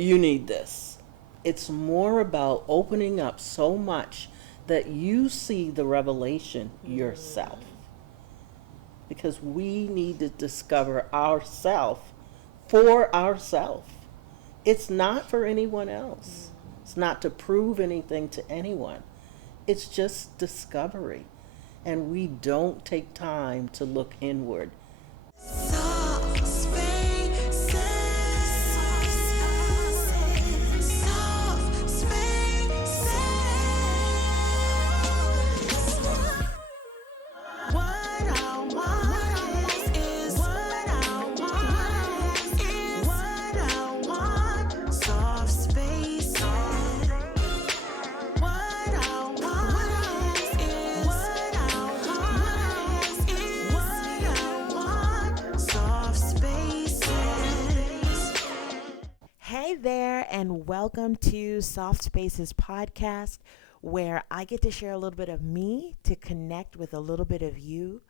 you need this. It's more about opening up so much that you see the revelation yourself. Because we need to discover ourself for ourself. It's not for anyone else. It's not to prove anything to anyone. It's just discovery. And we don't take time to look inward. Hey there, and welcome to Softspaces Podcast, where I get to share a little bit of me to connect with a little bit of you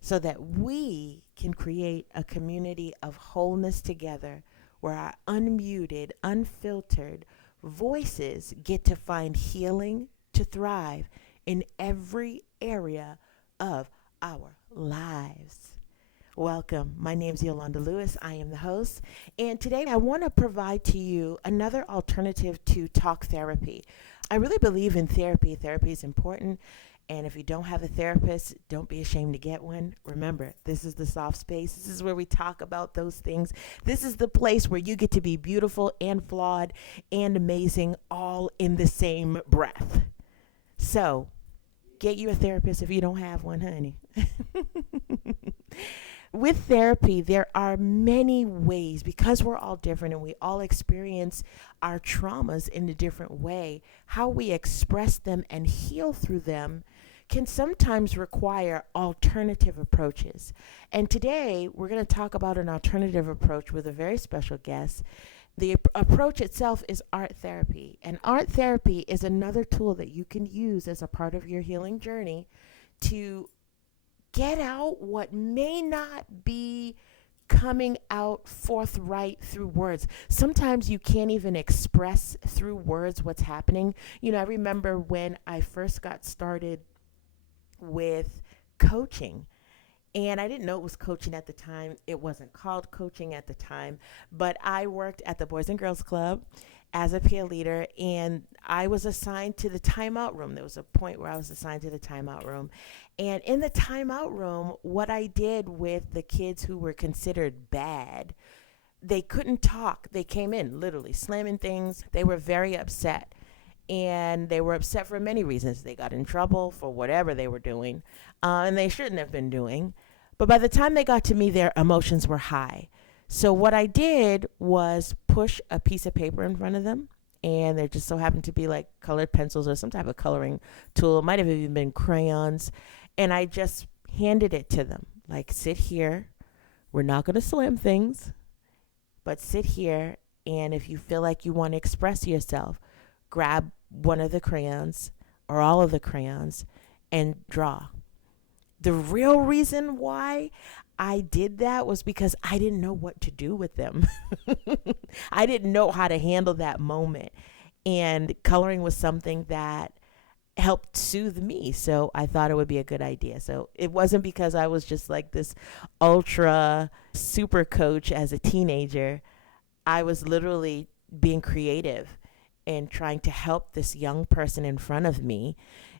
so that we can create a community of wholeness together where our unmuted, unfiltered voices get to find healing to thrive in every area of our lives. Welcome. My name is Yolanda Lewis. I am the host. And today I want to provide to you another alternative to talk therapy. I really believe in therapy. Therapy is important. And if you don't have a therapist, don't be ashamed to get one. Remember, this is the soft space. This is where we talk about those things. This is the place where you get to be beautiful and flawed and amazing all in the same breath. So get you a therapist if you don't have one, honey. With therapy, there are many ways, because we're all different and we all experience our traumas in a different way. How we express them and heal through them can sometimes require alternative approaches. And today, we're going to talk about an alternative approach with a very special guest. The approach itself is art therapy. And art therapy is another tool that you can use as a part of your healing journey to get out what may not be coming out forthright through words. Sometimes you can't even express through words what's happening. You know, I remember when I first got started with coaching, and I didn't know it was coaching at the time. It wasn't called coaching at the time, but I worked at the Boys and Girls Club as a peer leader, and I was assigned to the timeout room. There was a point where I was assigned to the timeout room. And in the timeout room, what I did with the kids who were considered bad, they couldn't talk. They came in literally slamming things. They were very upset. And they were upset for many reasons. They got in trouble for whatever they were doing, and they shouldn't have been doing. But by the time they got to me, their emotions were high. So what I did was push a piece of paper in front of them, and there just so happened to be like colored pencils or some type of coloring tool. It might have even been crayons. And I just handed it to them, like, sit here. We're not going to slam things, but sit here. And if you feel like you want to express yourself, grab one of the crayons or all of the crayons and draw. The real reason why I did that was because I didn't know what to do with them. I didn't know how to handle that moment. And coloring was something that helped soothe me. So I thought it would be a good idea. So it wasn't because I was just like this ultra super coach as a teenager. I was literally being creative and trying to help this young person in front of me,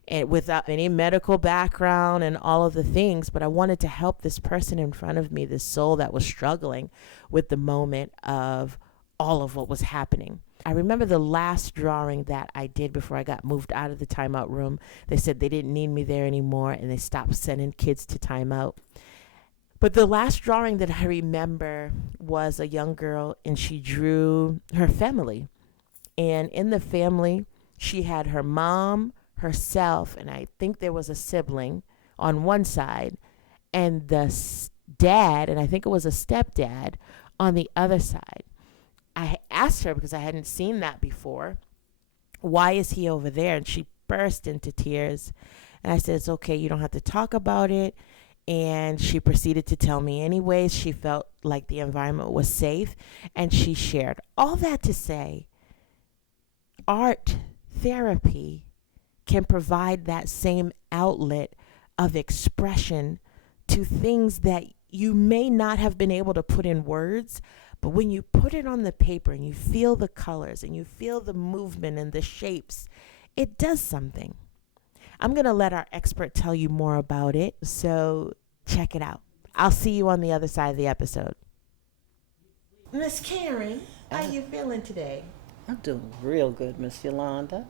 and without any medical background and all of the things, but I wanted to help this person in front of me, this soul that was struggling with the moment of all of what was happening. I remember the last drawing that I did before I got moved out of the timeout room. They said they didn't need me there anymore, and they stopped sending kids to timeout. But the last drawing that I remember was a young girl, and she drew her family. And in the family, she had her mom, herself, and I think there was a sibling on one side, and the dad, and I think it was a stepdad, on the other side. I asked her, because I hadn't seen that before, why is he over there? And she burst into tears. And I said, it's okay, you don't have to talk about it. And she proceeded to tell me anyways. She felt like the environment was safe, and she shared. All that to say, art therapy can provide that same outlet of expression to things that you may not have been able to put in words, but when you put it on the paper and you feel the colors and you feel the movement and the shapes, it does something. I'm going to let our expert tell you more about it, so check it out. I'll see you on the other side of the episode. Miss Karen, how you feeling today? I'm doing real good, Miss Yolanda.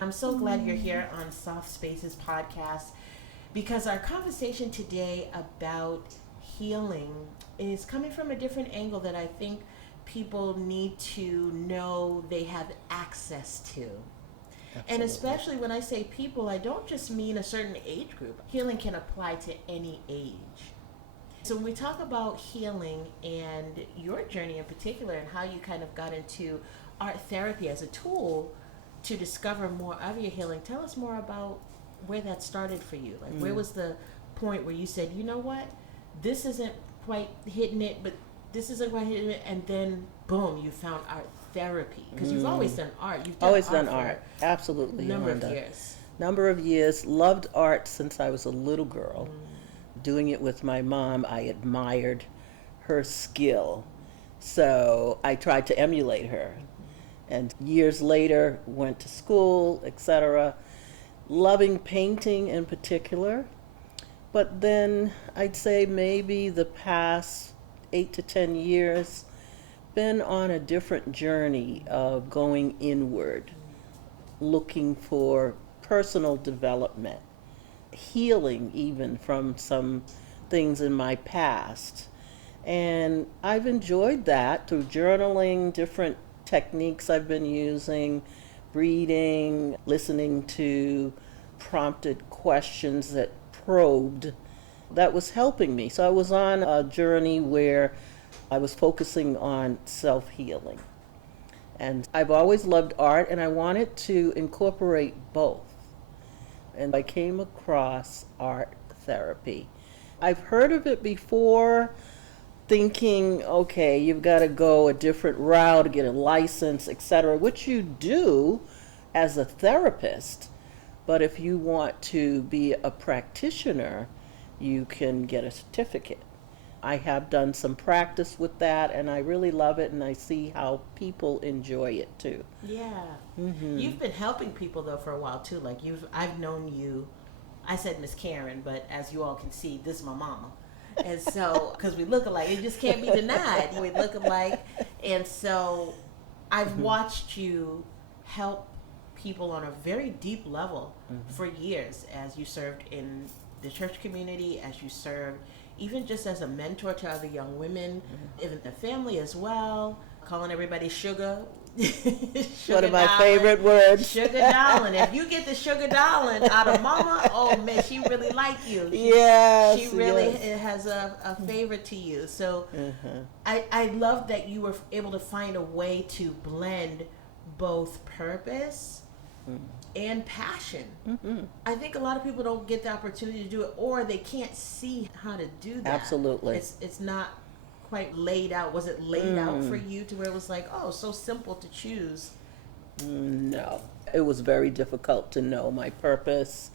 I'm so glad you're here on Softspaces Podcast, because our conversation today about healing is coming from a different angle that I think people need to know they have access to. Absolutely. And especially when I say people, I don't just mean a certain age group. Healing can apply to any age. So when we talk about healing and your journey in particular and how you kind of got into art therapy as a tool to discover more of your healing, tell us more about where that started for you. Like, where was the point where you said, you know what, this isn't quite hitting it, but this isn't quite hitting it, and then boom, you found art therapy, because you've always done art. You've done art. Absolutely. Number of years. Number of years. Loved art since I was a little girl. Doing it with my mom, I admired her skill, so I tried to emulate her. And years later, went to school, etc. Loving painting in particular. But then I'd say maybe the past 8 to 10 years, been on a different journey of going inward, looking for personal development, healing even from some things in my past. And I've enjoyed that through journaling, different techniques I've been using, reading, listening to prompted questions that probed. That was helping me. So I was on a journey where I was focusing on self-healing. And I've always loved art, and I wanted to incorporate both. And I came across art therapy. I've heard of it before, thinking, okay, you've got to go a different route to get a license, etc., which you do as a therapist. But if you want to be a practitioner, you can get a certificate. I have done some practice with that, and I really love it, and I see how people enjoy it too. Yeah. You've been helping people though for a while too. Like I've known you. I said Miss Karen, but as you all can see, this is my mama. And so, because we look alike, it just can't be denied. We look alike, and so I've watched you help people on a very deep level for years, as you served in the church community, as you served even just as a mentor to other young women, even the family as well, calling everybody sugar. Sugar one of my favorite words. Sugar darling. If you get the sugar darling out of mama, oh man, she really like you. She really has a favor to you. So I love that you were able to find a way to blend both purpose and passion. I think a lot of people don't get the opportunity to do it, or they can't see how to do that. Absolutely. It's not quite laid out. Was it laid out for you to where it was like, oh, so simple to choose? No. It was very difficult to know my purpose,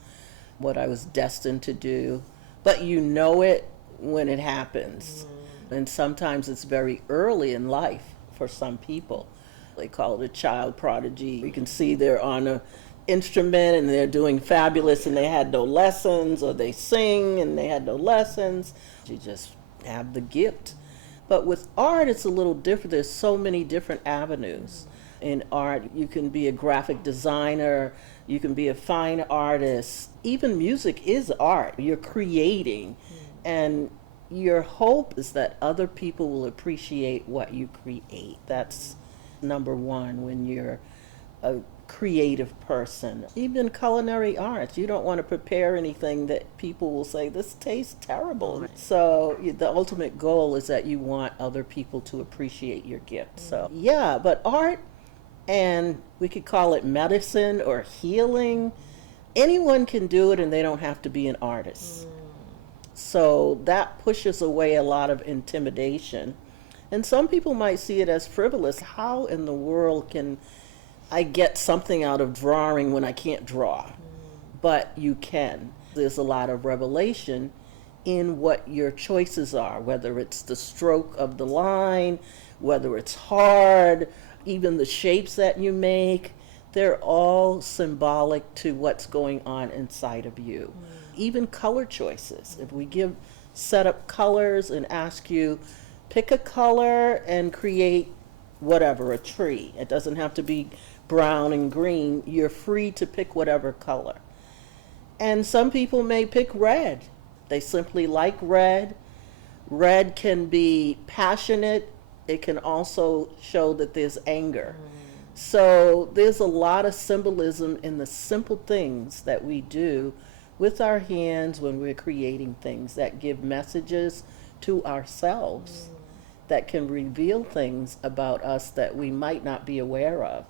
what I was destined to do. But you know it when it happens. And sometimes it's very early in life for some people. They call it a child prodigy. You can see they're on an instrument and they're doing fabulous and they had no lessons, or they sing and they had no lessons. You just have the gift. But with art, it's a little different. There's so many different avenues. In art, you can be a graphic designer, you can be a fine artist. Even music is art. You're creating. And your hope is that other people will appreciate what you create. That's number one when you're a creative person. Even culinary arts, you don't want to prepare anything that people will say, this tastes terrible. Right. So the ultimate goal is that you want other people to appreciate your gift. So yeah, but art, and we could call it medicine or healing, anyone can do it and they don't have to be an artist. So that pushes away a lot of intimidation. And some people might see it as frivolous. How in the world can I get something out of drawing when I can't draw? But you can. There's a lot of revelation in what your choices are, whether it's the stroke of the line, whether it's hard, even the shapes that you make. They're all symbolic to what's going on inside of you. Even color choices. If we set up colors and ask you, pick a color and create whatever, a tree. It doesn't have to be brown and green. You're free to pick whatever color. And some people may pick red. They simply like red. Red can be passionate. It can also show that there's anger. So there's a lot of symbolism in the simple things that we do with our hands when we're creating things that give messages to ourselves that can reveal things about us that we might not be aware of.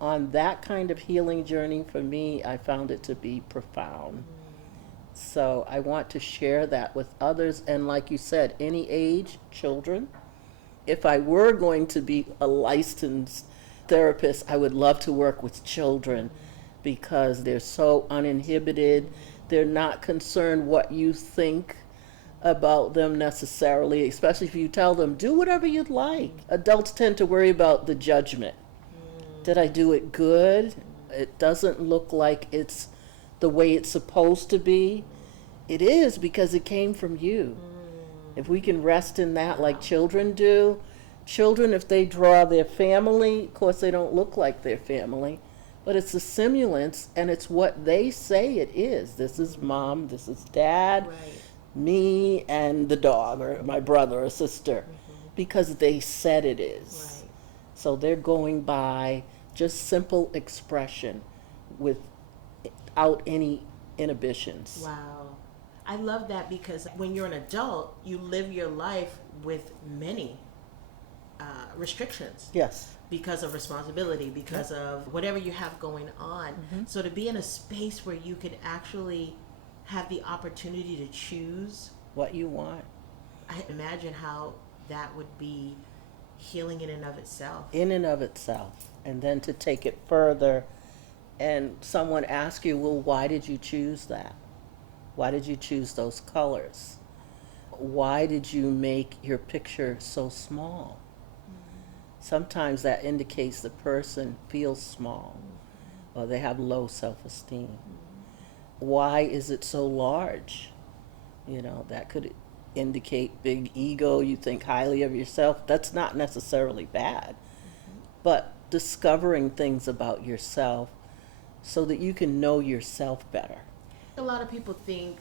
On that kind of healing journey, for me, I found it to be profound. So I want to share that with others. And like you said, any age, children. If I were going to be a licensed therapist, I would love to work with children because they're so uninhibited. They're not concerned what you think about them necessarily, especially if you tell them, do whatever you'd like. Adults tend to worry about the judgment. Did I do it good? It doesn't look like it's the way it's supposed to be. It is because it came from you. If we can rest in that like children do. Children, if they draw their family, of course they don't look like their family, but it's a simulance and it's what they say it is. This is mom, this is dad, me and the dog, or my brother or sister, because they said it is. So they're going by just simple expression without any inhibitions. Wow. I love that because when you're an adult, you live your life with many restrictions. Yes. Because of responsibility, because of whatever you have going on. So to be in a space where you could actually have the opportunity to choose what you want. I imagine how that would be healing in and of itself. In and of itself. And then to take it further and someone asks you, well, why did you choose that? Why did you choose those colors? Why did you make your picture so small? Sometimes that indicates the person feels small or they have low self-esteem. Why is it so large? You know, that could indicate big ego. You think highly of yourself. That's not necessarily bad. But discovering things about yourself so that you can know yourself better. A lot of people think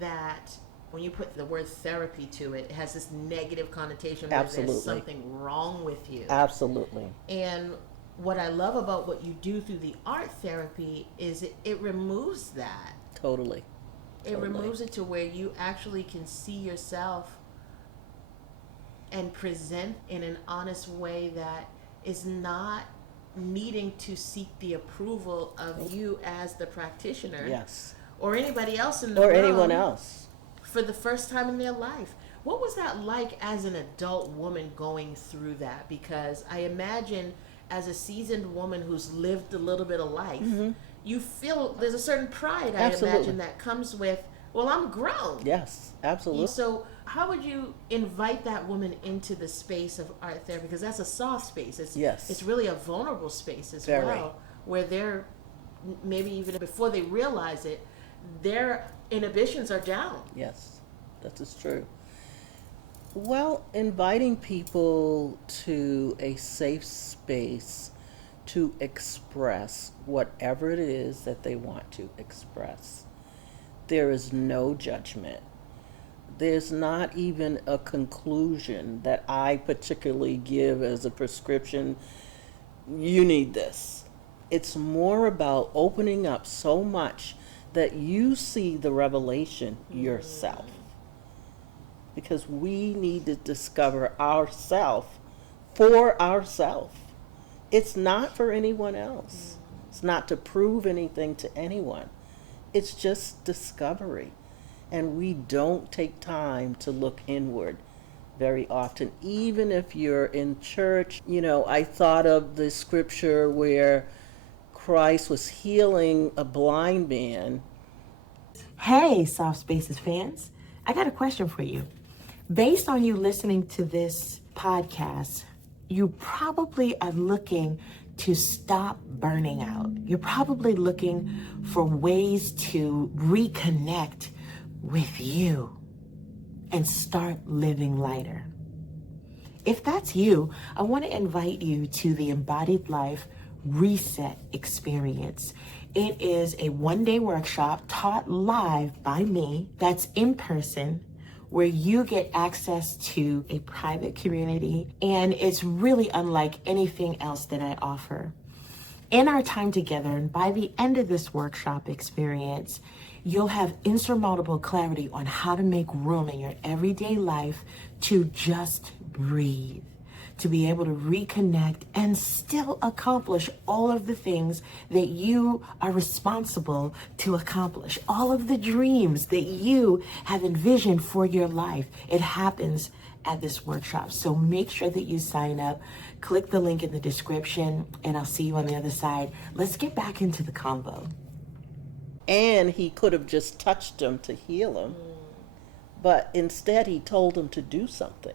that when you put the word therapy to it, it has this negative connotation where there's something wrong with you. Absolutely. And what I love about what you do through the art therapy is it removes that. Totally. It removes it to where you actually can see yourself and present in an honest way that is not needing to seek the approval of you as the practitioner. Yes. Or anybody else in the room. Or anyone else. For the first time in their life. What was that like as an adult woman going through that? Because I imagine as a seasoned woman who's lived a little bit of life, you feel there's a certain pride, I imagine, that comes with, well, I'm grown. Yes, absolutely. So how would you invite that woman into the space of art therapy? Because that's a soft space. It's really a vulnerable space as well, where they're, maybe even before they realize it, their inhibitions are down. Yes, that is true. Well, inviting people to a safe space to express whatever it is that they want to express. There is no judgment. There's not even a conclusion that I particularly give as a prescription. You need this. It's more about opening up so much that you see the revelation yourself. Because we need to discover ourself for ourself. It's not for anyone else. It's not to prove anything to anyone. It's just discovery. And we don't take time to look inward very often. Even if you're in church, I thought of the scripture where Christ was healing a blind man. Hey, Softspaces fans, I got a question for you. Based on you listening to this podcast, you probably are looking to stop burning out. You're probably looking for ways to reconnect with you and start living lighter. If that's you, I want to invite you to the Embodied Life Reset Experience. It is a one-day workshop taught live by me that's in person, where you get access to a private community, and it's really unlike anything else that I offer. In our time together, and by the end of this workshop experience, you'll have insurmountable clarity on how to make room in your everyday life to just breathe, to be able to reconnect and still accomplish all of the things that you are responsible to accomplish, all of the dreams that you have envisioned for your life. It happens at this workshop. So make sure that you sign up. Click the link in the description, and I'll see you on the other side. Let's get back into the convo. And he could have just touched him to heal him, but instead he told him to do something.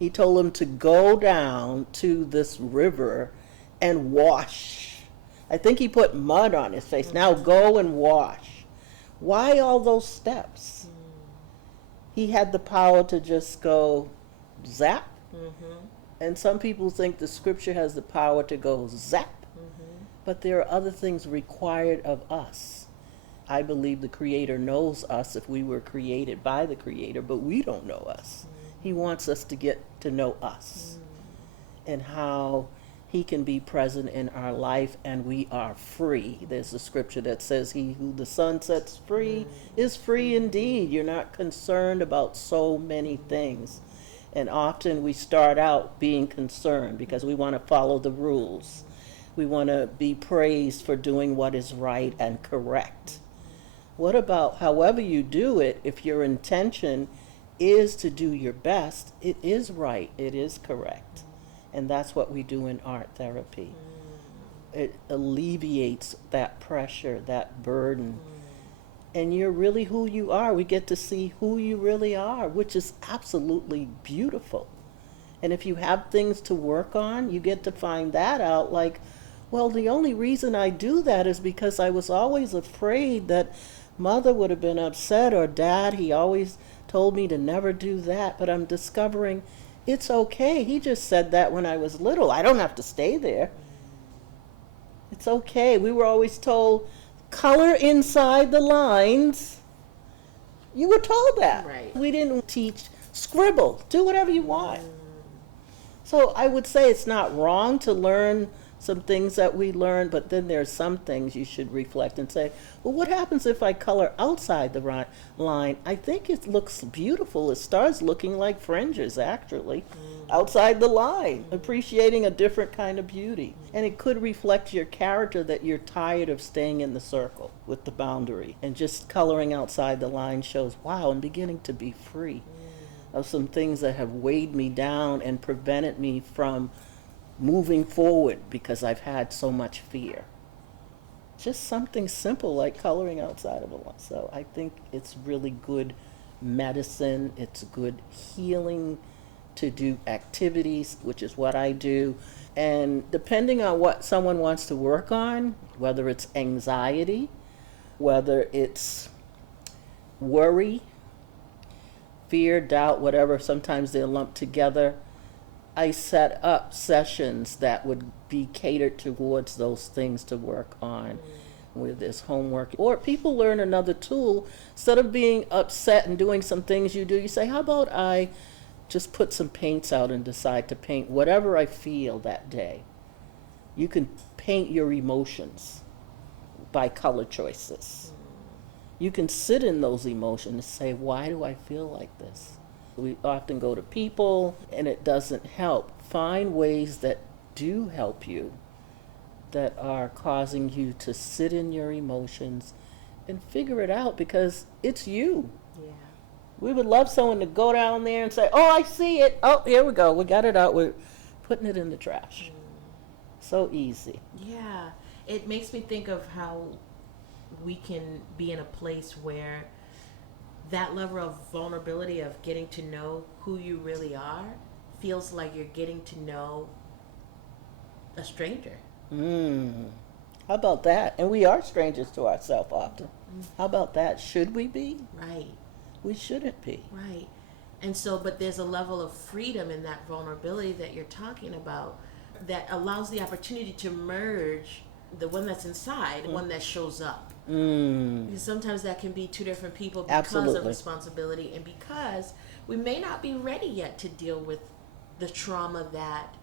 He told him to go down to this river and wash. I think he put mud on his face. Now go and wash. Why all those steps? He had the power to just go zap. And some people think the scripture has the power to go zap. But there are other things required of us. I believe the Creator knows us if we were created by the Creator, but we don't know us. He wants us to get to know us and how He can be present in our life, and we are free. There's a scripture that says, he who the Son sets free is free indeed. You're not concerned about so many things. And often we start out being concerned because we want to follow the rules. We want to be praised for doing what is right and correct. What about however you do it, if your intention is to do your best, it is right, it is correct. And that's what we do in art therapy. It alleviates that pressure, that burden. And you're really who you are. We get to see who you really are, which is absolutely beautiful. And if you have things to work on, you get to find that out, like, well, the only reason I do that is because I was always afraid that Mother would have been upset, or Dad, he always told me to never do that. But I'm discovering it's okay. He just said that when I was little. I don't have to stay there. It's okay. We were always told, color inside the lines. You were told that. Right. We didn't teach scribble. Do whatever you want. So I would say it's not wrong to learn some things that we learn, but then there's some things you should reflect and say, well, what happens if I color outside the line? I think it looks beautiful. It starts looking like fringes, actually, outside the line, appreciating a different kind of beauty. And it could reflect your character, that you're tired of staying in the circle with the boundary, and just coloring outside the line shows, wow, I'm beginning to be free of some things that have weighed me down and prevented me from moving forward because I've had so much fear. Just something simple like coloring outside of a line. So I think it's really good medicine. It's good healing to do activities, which is what I do. And depending on what someone wants to work on, whether it's anxiety, whether it's worry, fear, doubt, whatever, sometimes they're lumped together. I set up sessions that would be catered towards those things to work on, where there's homework. Or people learn another tool. Instead of being upset and doing some things you do, you say, how about I just put some paints out and decide to paint whatever I feel that day. You can paint your emotions by color choices. You can sit in those emotions and say, why do I feel like this? We often go to people and it doesn't help. Find ways that do help you that are causing you to sit in your emotions and figure it out, because it's you. Yeah. We would love someone to go down there and say, oh, I see it. Oh, here we go. We got it out. We're putting it in the trash. So easy. Yeah. It makes me think of how we can be in a place where that level of vulnerability of getting to know who you really are feels like you're getting to know a stranger. How about that? And we are strangers to ourselves often. How about that? Should we be? Right. We shouldn't be. Right. And so, but there's a level of freedom in that vulnerability that you're talking about that allows the opportunity to merge the one that's inside, the one that shows up. Because sometimes that can be two different people because Absolutely. of responsibility and because we may not be ready yet to deal with the trauma that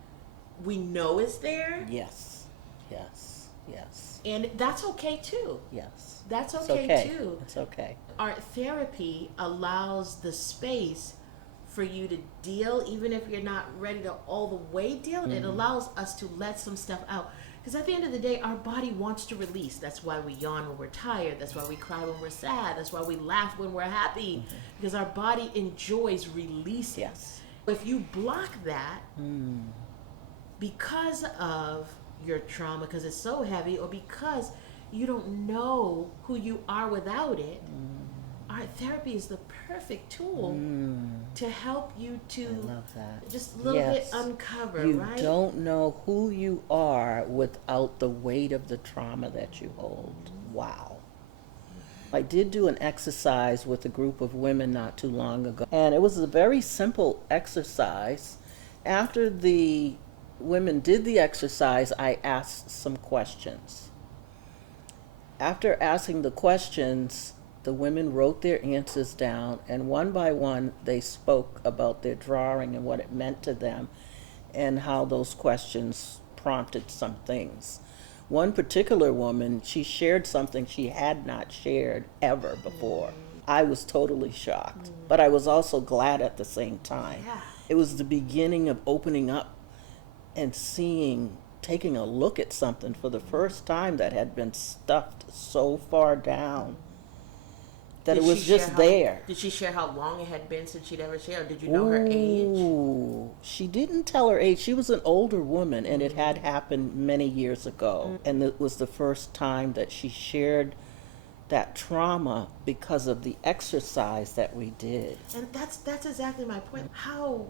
we know is there. Yes. Yes. Yes. And that's okay too. Yes. That's It's okay too. It's okay. Art therapy allows the space for you to deal, even if you're not ready to all the way deal. It allows us to let some stuff out. Because at the end of the day, our body wants to release. That's why we yawn when we're tired. That's why we cry when we're sad. That's why we laugh when we're happy. Because our body enjoys releasing. Yes. If you block that because of your trauma, because it's so heavy, or because you don't know who you are without it, art therapy is the perfect tool to help you to I love that. just a little bit uncover, You right? don't know who you are without the weight of the trauma that you hold. Wow. I did do an exercise with a group of women not too long ago, and it was a very simple exercise. After the women did the exercise, I asked some questions. After asking the questions, the women wrote their answers down, and one by one they spoke about their drawing and what it meant to them and how those questions prompted some things. One particular woman, she shared something she had not shared ever before. I was totally shocked, but I was also glad at the same time. Yeah. It was the beginning of opening up and taking a look at something for the first time that had been stuffed so far down that Did it was she share just how- there. Did she share how long it had been since she'd ever shared? Or did you know her age? Ooh, she didn't tell her age. She was an older woman, and it had happened many years ago. And it was the first time that she shared that trauma because of the exercise that we did. And that's exactly my point. How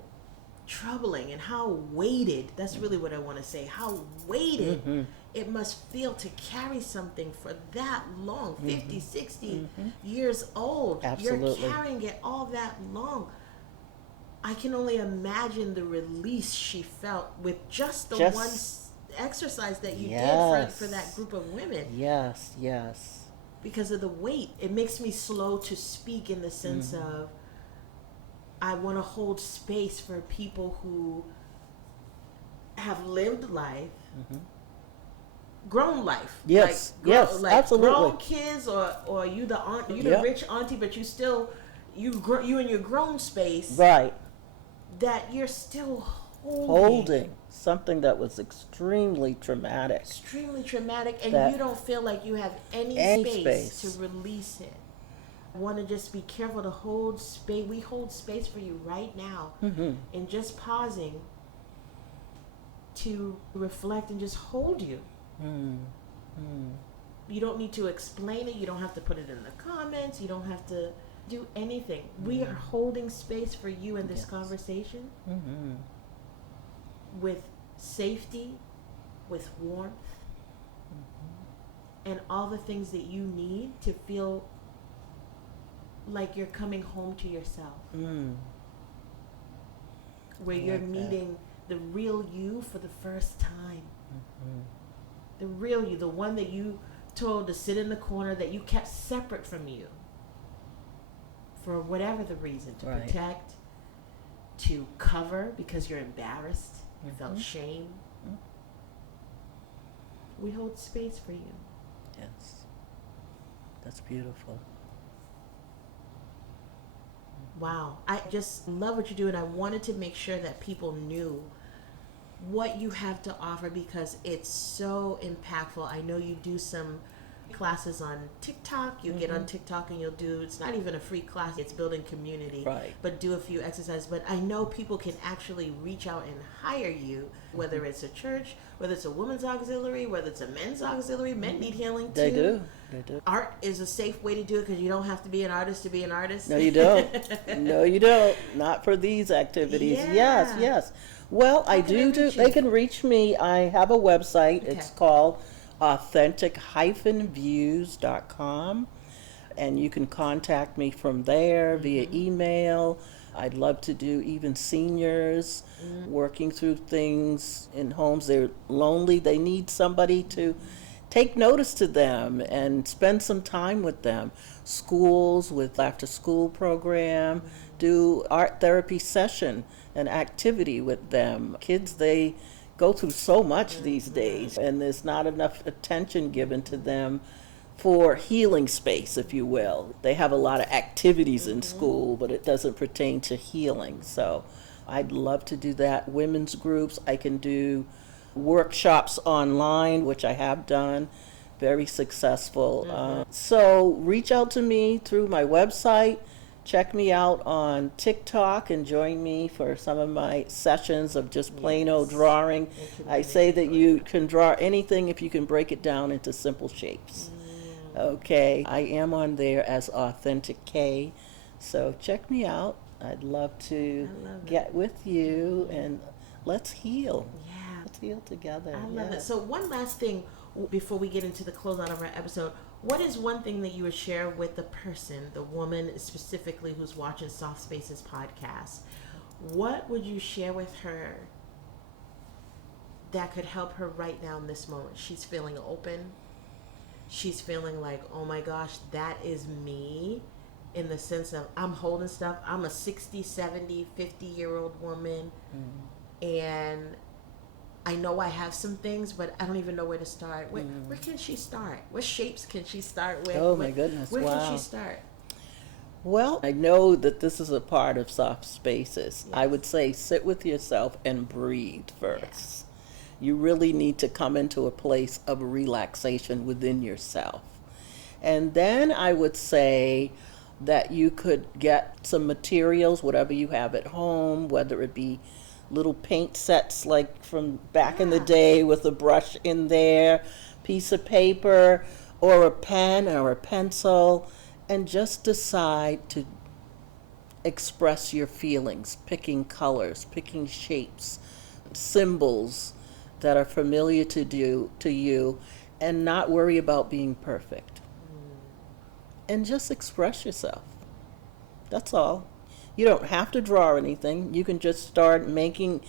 troubling and how weighted, that's really what I want to say, how weighted it must feel to carry something for that long, 50, 60 years old. Absolutely. You're carrying it all that long. I can only imagine the release she felt with just the one exercise that you did for that group of women. Yes, yes. Because of the weight. It makes me slow to speak in the sense of I want to hold space for people who have lived life, grown life. Yes, yes, absolutely. Grown kids, or you the aunt, you the rich auntie, but you still you in your grown space. Right. That you're still Holding something that was extremely traumatic. Extremely traumatic, and That- you don't feel like you have any space to release it. I want to just be careful to hold space. We hold space for you right now, and just pausing to reflect and just hold you. You don't need to explain it. You don't have to put it in the comments. You don't have to do anything. We are holding space for you in this conversation with safety, with warmth, and all the things that you need to feel like you're coming home to yourself. Where you're meeting the real you for the first time. The real you, the one that you told to sit in the corner, that you kept separate from you for whatever the reason, to protect, to cover because you're embarrassed, you felt shame. We hold space for you. Yes. That's beautiful. Wow. I just love what you do, and I wanted to make sure that people knew what you have to offer, because it's so impactful. I know you do some classes on TikTok. You get on TikTok and you'll do, it's not even a free class, it's building community. Right. But do a few exercises. But I know people can actually reach out and hire you, whether it's a church, whether it's a women's auxiliary, whether it's a men's auxiliary. Men need healing too. They do. They do. Art is a safe way to do it because you don't have to be an artist to be an artist. No, you don't. No, you don't. Not for these activities. Yeah. Yes, yes. Well, I can they do. reach They you? can reach me. I have a website. Okay. It's called authentic-views.com. And you can contact me from there via email. I'd love to do even seniors working through things in homes. They're lonely. They need somebody to take notice to them and spend some time with them. Schools with after school program, do art therapy session and activity with them. Kids, they go through so much these days, and there's not enough attention given to them for healing space, if you will. They have a lot of activities in school, but it doesn't pertain to healing. So I'd love to do that. Women's groups, I can do workshops online, which I have done, very successful. So reach out to me through my website. Check me out on TikTok and join me for some of my sessions of just plain old drawing. I say that you can draw anything if you can break it down into simple shapes. Okay, I am on there as Authentic K, so check me out. I'd love to get with you and let's heal. Yeah. Let's heal together. I love it. Yes. So one last thing before we get into the closeout of our episode. What is one thing that you would share with the person, the woman specifically who's watching Softspaces Podcast? What would you share with her that could help her right now in this moment? She's feeling open. She's feeling like, oh my gosh, that is me, in the sense of I'm holding stuff. I'm a 60, 70, 50-year-old woman, and I know I have some things, but I don't even know where to start. Where can she start? What shapes can she start with? Oh my goodness, Where wow. can she start? Well, I know that this is a part of Soft Spaces. I would say sit with yourself and breathe first. You really need to come into a place of relaxation within yourself. And then I would say that you could get some materials, whatever you have at home, whether it be little paint sets like from back in the day with a brush in there, piece of paper, or a pen or a pencil, and just decide to express your feelings, picking colors, picking shapes, symbols that are familiar to you, and not worry about being perfect. And just express yourself. That's all. You don't have to draw anything. You can just start making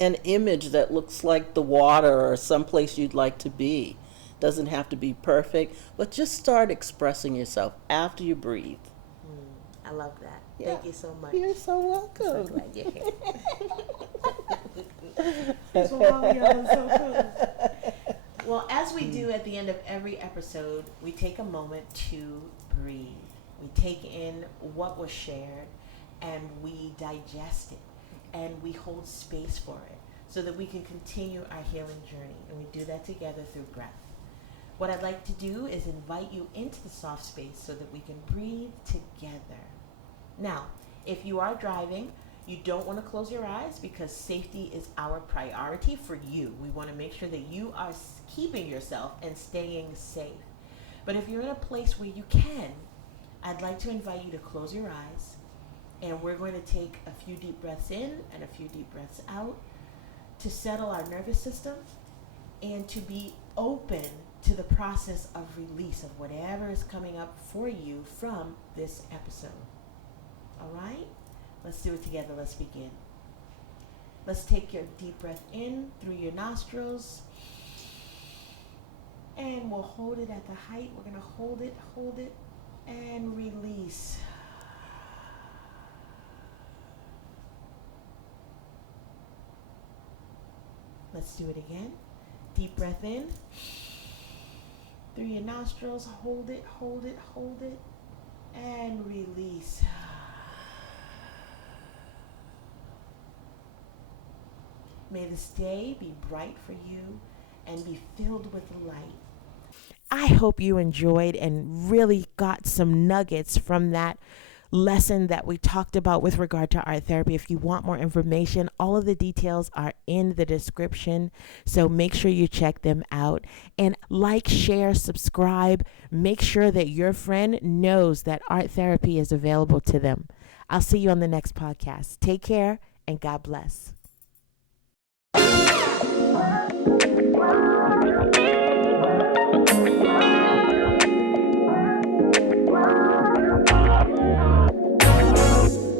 an image that looks like the water or someplace you'd like to be. Doesn't have to be perfect, but just start expressing yourself after you breathe. I love that. Yeah. Thank you so much. You're so welcome. So glad you're here. Well, as we do at the end of every episode, we take a moment to breathe. We take in what was shared and we digest it and we hold space for it so that we can continue our healing journey. And we do that together through breath. What I'd like to do is invite you into the soft space so that we can breathe together. Now, if you are driving, you don't want to close your eyes because safety is our priority for you. We want to make sure that you are keeping yourself and staying safe. But if you're in a place where you can, I'd like to invite you to close your eyes, and we're going to take a few deep breaths in and a few deep breaths out to settle our nervous system and to be open to the process of release of whatever is coming up for you from this episode. All right? Let's do it together. Let's begin. Let's take your deep breath in through your nostrils. And we'll hold it at the height. We're going to hold it, and release. Let's do it again. Deep breath in through your nostrils. Hold it, and release. May this day be bright for you and be filled with light. I hope you enjoyed and really got some nuggets from that lesson that we talked about with regard to art therapy. If you want more information, all of the details are in the description. So make sure you check them out and like, share, subscribe. Make sure that your friend knows that art therapy is available to them. I'll see you on the next podcast. Take care and God bless.